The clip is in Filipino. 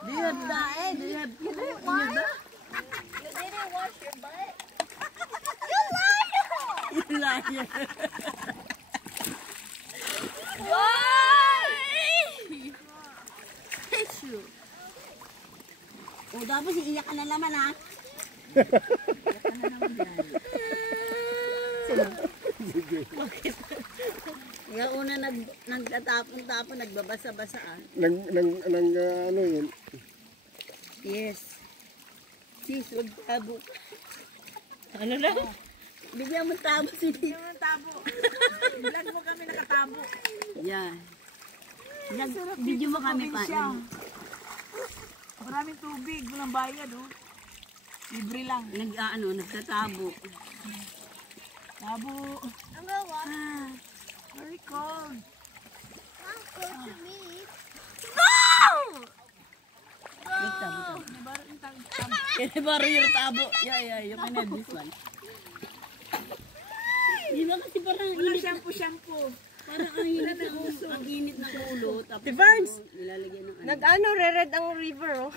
Do you have that? Do you have You didn't wash your butt? You liar. Tissue. O, tapos iiyak ka na naman, ha? Iiyak ka na naman, yan. Sino? Bakit? Yung una nagtatapon-tapon, nagbabasa-basa, ah. Ano yun? Yes. Sis, huwag tabo. Ano na? Bigyan mo tabo si Sis. Bigyan mo tabo. Vlog mo kami nakatabo. Yan. Video mo kami pa. Maraming tubig, walang bayad, oh. Libre lang. Nagtatabo. Tabo. I'm gonna walk. Very cold. Mom, go to me. Nagtabo. Nabaro yung tabo. Baro yung tabo. Yeah, you can have this one. Di ba kasi parang Walang shampoo. parang ang init ng ulo. Tapos The Barnes! nilalagyan ng Nag-ano, re-red ang river, oh.